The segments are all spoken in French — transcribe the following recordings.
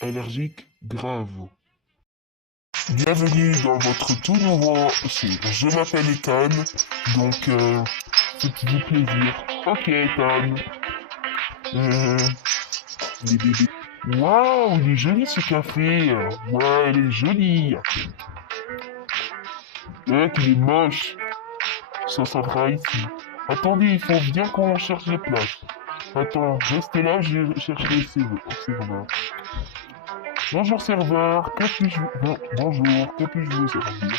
allergique grave. Bienvenue dans votre tout nouveau show. Je m'appelle Ethan, donc faites-vous plaisir. Ok Ethan. Euh, les bébés. Waouh, il est joli ce café. Ouais, il est joli. Ouais, qu'il est moche. Ça sera ici. Attendez, il faut bien qu'on cherche les places. Attends, restez là, je vais chercher le serveur. Bonjour serveur, que puis-je bonjour, que puis-je vous servir?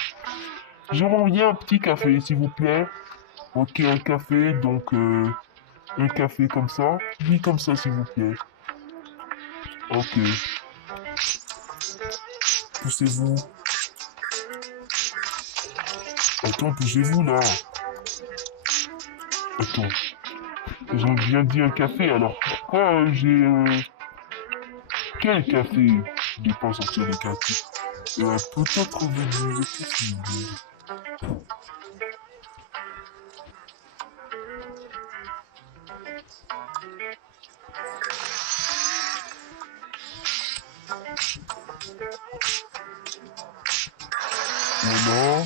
J'aimerais bien un petit café, s'il vous plaît. Ok, un café, donc un café comme ça. Oui, comme ça, s'il vous plaît. Ok. Poussez-vous. Attends, poussez-vous là. Attends. J'ai bien dit un café, alors pourquoi j'ai... Quel café? Je vais pas sortir de café. Peut-être de café. Voilà.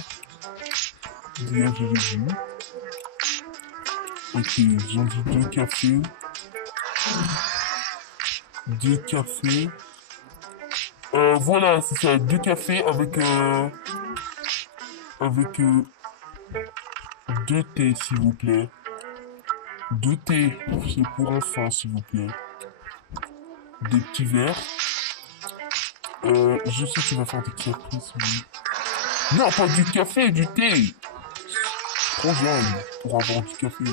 Bien, je l'ai vu. Ok, ils ont dit deux cafés. Deux cafés. Voilà, c'est ça, deux cafés avec deux thés, s'il vous plaît. Deux thés, c'est pour enfants, s'il vous plaît. Des petits verres. Je sais que tu vas faire des surprises, oui. Non, pas du café, du thé. Trop jeune pour avoir du café.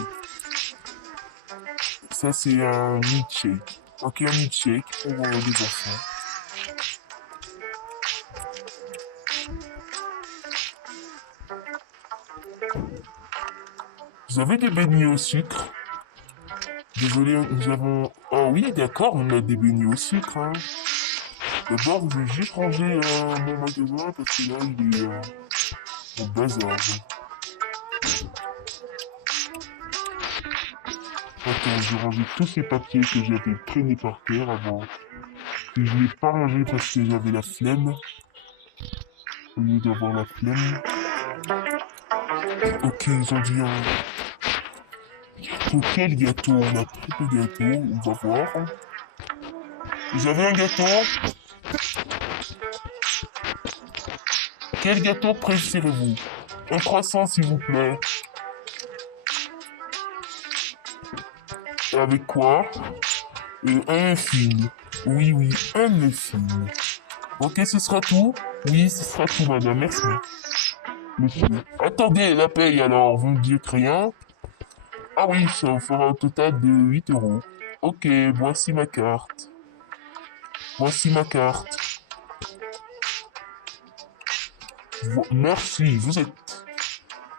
Ça, c'est un milkshake. Ok, un milkshake pour les enfants. Vous avez des beignets au sucre? Désolé, nous avons... Ah oui, d'accord, on a des beignets au sucre, hein. D'abord, je vais juste ranger mon magasin parce que là, il est en bazar. Attends, j'ai rangé tous ces papiers que j'avais traînés par terre avant. Et je ne l'ai pas rangé parce que j'avais la flemme. Au lieu d'avoir la flemme. Ok, ils ont dit pour quel gâteau? On a pris le gâteau, on va voir. Vous avez un gâteau? Quel gâteau préférez-vous? Un croissant, s'il vous plaît. Avec quoi? Un muffin. Oui, oui, un muffin. Ok, ce sera tout? Oui, ce sera tout, madame, merci. Monsieur. Attendez, la paye alors, vous me dites rien? Ah oui, ça vous fera un total de 8 euros. Ok, voici ma carte. Voici ma carte. Merci, vous êtes...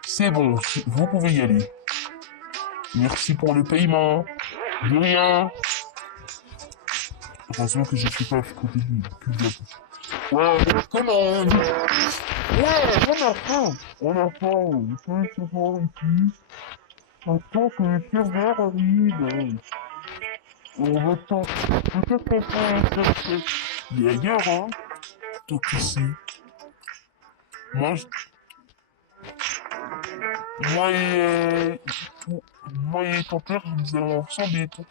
C'est bon, vous pouvez y aller. Merci pour le paiement. De rien. Heureusement que je suis pas à côté du Ouais, commande. Ouais, on a faim. On a faim. Il faut se voir ici. Attends que le serveur arrive. On attend. Peut-être qu'on peut chercher. Il est ailleurs, hein. Plutôt qu'ici. Moi, je... Moi et... Moi et ton père, nous allons ensemble et tout.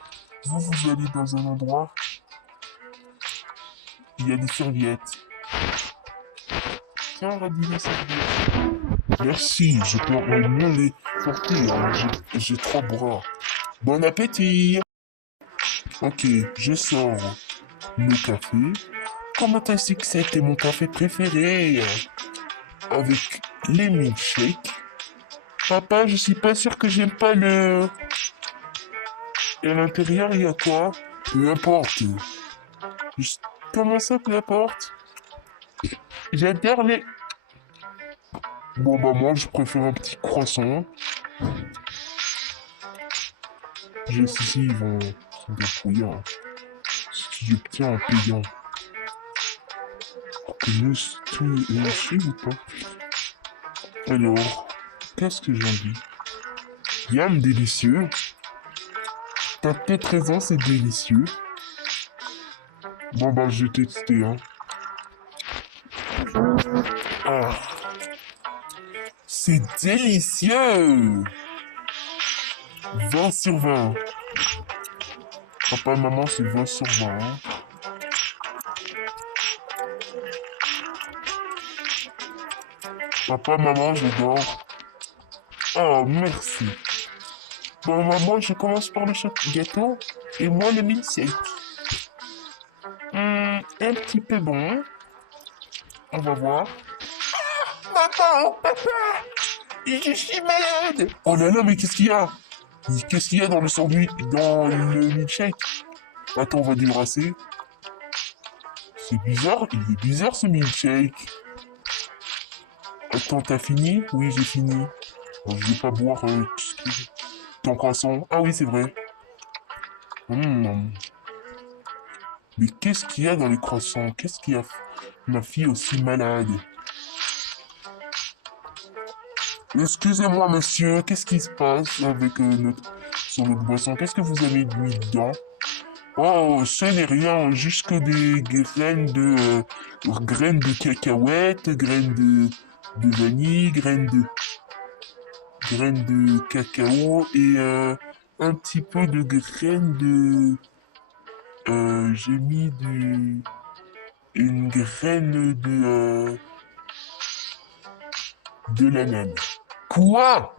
Vous allez dans un endroit. Il y a des serviettes. Tiens, on va dire des serviettes. Merci, je peux au moins les porter, hein. J'ai trois bras. Bon appétit! Ok, je sors le café. Comment est-ce que c'était mon café préféré? Avec les milkshakes. Papa, je suis pas sûr que j'aime pas le... Et à l'intérieur, il y a quoi? Peu importe. Comment ça, peu importe? J'adore les... Bon, bah moi, je préfère un petit croissant. Ici, ils vont se débrouiller, hein. Si j'obtiens en payant. Que nous, tout est lâché ou pas? Alors, qu'est-ce que j'en dis? Yam, délicieux. T'as peut-être raison, c'est délicieux. Bon, bah, j'ai testé, hein. Ah, c'est délicieux! 20 sur 20. Papa et maman, c'est 20 sur 20, hein. Papa, maman, j'adore. Oh, merci. Bon, maman, je commence par le gâteau et moi le milkshake. Un petit peu bon. On va voir. Maman, papa, je suis malade. Oh là là, mais qu'est-ce qu'il y a? Qu'est-ce qu'il y a dans le sandwich, dans le milkshake? Attends, on va débrasser. C'est bizarre, il est bizarre ce milkshake. Attends, t'as fini? Oui, j'ai fini. Bon, je vais pas boire ton croissant. Ah oui, c'est vrai. Mais qu'est-ce qu'il y a dans les croissants? Qu'est-ce qu'il y a ma fille aussi malade? Excusez-moi, monsieur, qu'est-ce qui se passe avec sur notre boisson? Qu'est-ce que vous avez mis dedans? Oh, ce n'est rien, juste que des graines de cacahuètes, de vanille, graines de cacao et un petit peu de graines de j'ai mis une graine de l'ananas. Quoi?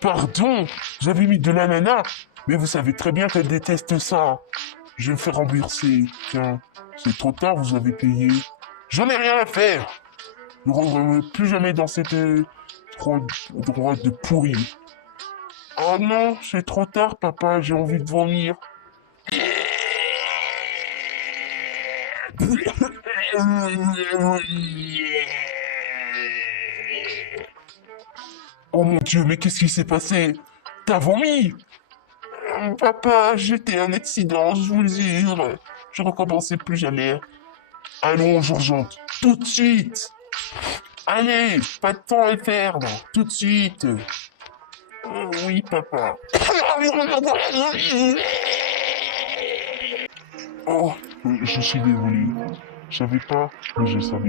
Pardon, j'avais mis de l'ananas, mais vous savez très bien qu'elle déteste ça. Je vais me faire rembourser. Tiens, c'est trop tard, vous avez payé. J'en ai rien à faire. Ne rentrez plus jamais dans cette droite de pourri. Oh non, c'est trop tard, papa, j'ai envie de vomir. Oh mon Dieu, mais qu'est-ce qui s'est passé? T'as vomi? Papa, j'étais un accident, je vous le jure. Je recommencerai plus jamais. Allons, urgente, tout de suite. Allez, pas de temps à perdre, tout de suite. Oui, papa. Oh, je suis désolé. Je savais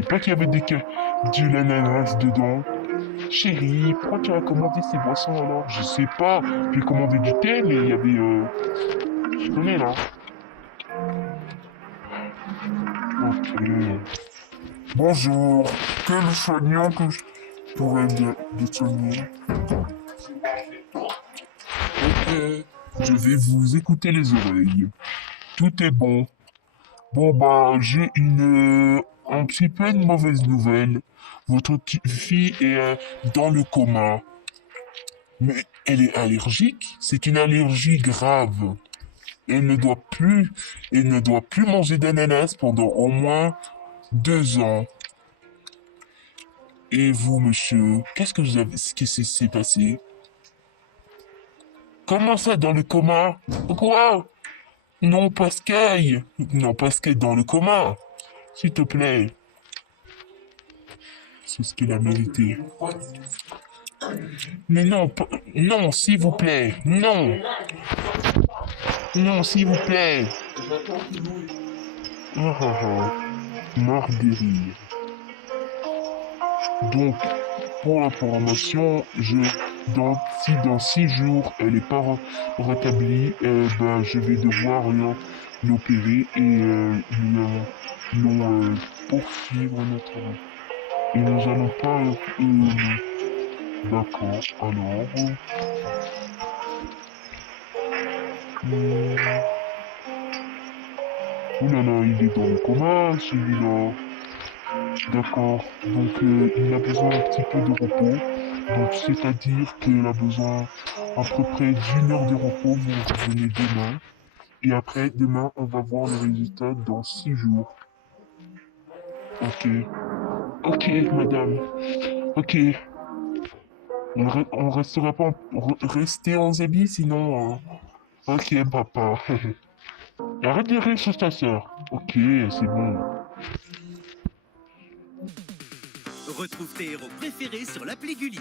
pas qu'il y avait de l'ananas dedans. Chérie, pourquoi tu as commandé ces boissons alors? Je sais pas, j'ai commandé du thé, mais il y avait. Je connais là. Ok. Bonjour, quel soignant que je pourrais de soigner? Ok, je vais vous écouter les oreilles. Tout est bon. Bon bah, j'ai un petit peu une mauvaise nouvelle. Votre fille est dans le coma. Mais elle est allergique? C'est une allergie grave. Elle ne doit plus manger d'ananas pendant au moins 2 ans. Et vous, monsieur, qu'est-ce qui s'est passé? Comment ça, dans le coma? Quoi? Non, Pascal. Non, Pascal dans le coma. S'il te plaît. C'est ce qu'elle a mérité. Mais non, non, s'il vous plaît. Non. Non, s'il vous plaît. Oh, oh, oh. Mort de rire. Donc, pour l'information, si dans 6 jours elle n'est pas rétablie, ben, je vais devoir l'opérer et nous poursuivre notre vie. Et nous allons pas... d'accord, alors... Oh là là, il est dans le coma, celui-là. D'accord, donc il a besoin un petit peu de repos. Donc c'est-à-dire qu'il a besoin à peu près d'1 heure de repos. Vous revenez demain. Et après, demain, on va voir le résultat dans 6 jours. Ok. Ok, madame. Ok. On restera pas rester en zébi, sinon... Ok, papa. Arrête de rire sur ta sœur. Ok, c'est bon. Retrouve tes héros préférés sur l'appli Gulli.